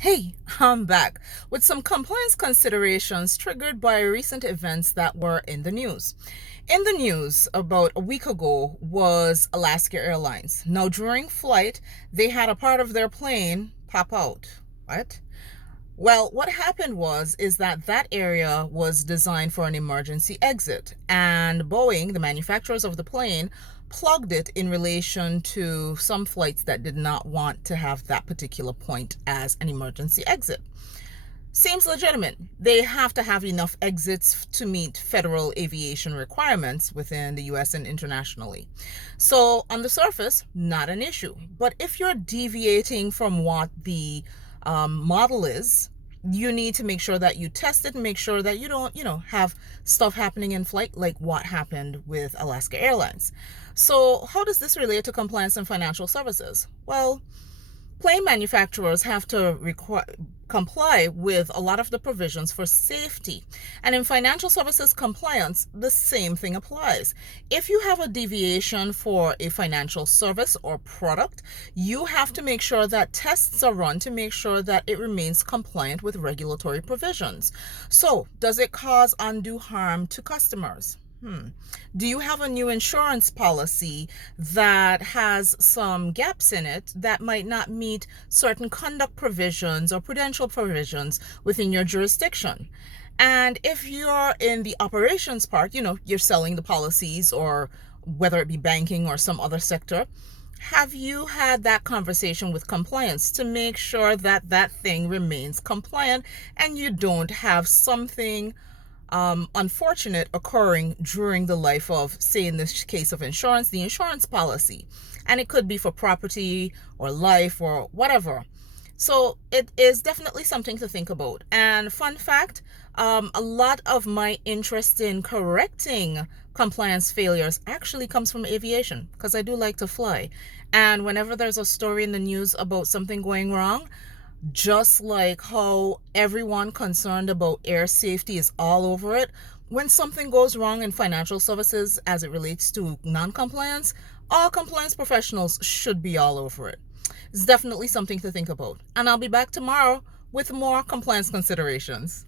Hey, I'm back with some compliance considerations triggered by recent events that were in the news. In the news about a week ago was Alaska Airlines. Now, during flight, they had a part of their plane pop out. What? Well, what happened is that area was designed for an emergency exit, and Boeing, the manufacturers of the plane, plugged it in relation to some flights that did not want to have that particular point as an emergency exit. Seems legitimate. They have to have enough exits to meet federal aviation requirements within the US and internationally. So, on the surface, not an issue. But if you're deviating from what the model is, you need to make sure that you test it and make sure that you don't, have stuff happening in flight like what happened with Alaska Airlines. So, how does this relate to compliance and financial services? Well, plane manufacturers have to comply with a lot of the provisions for safety. And in financial services compliance, the same thing applies. If you have a deviation for a financial service or product, you have to make sure that tests are run to make sure that it remains compliant with regulatory provisions. So, does it cause undue harm to customers? Do you have a new insurance policy that has some gaps in it that might not meet certain conduct provisions or prudential provisions within your jurisdiction? And if you're in the operations part, you're selling the policies or whether it be banking or some other sector, have you had that conversation with compliance to make sure that that thing remains compliant and you don't have something unfortunate occurring during the life of, say, in this case of insurance, the insurance policy? And it could be for property or life or whatever. So it is definitely something to think about. And fun fact, a lot of my interest in correcting compliance failures actually comes from aviation because I do like to fly. And whenever there's a story in the news about something going wrong, just like how everyone concerned about air safety is all over it, when something goes wrong in financial services as it relates to non-compliance, all compliance professionals should be all over it. It's definitely something to think about. And I'll be back tomorrow with more compliance considerations.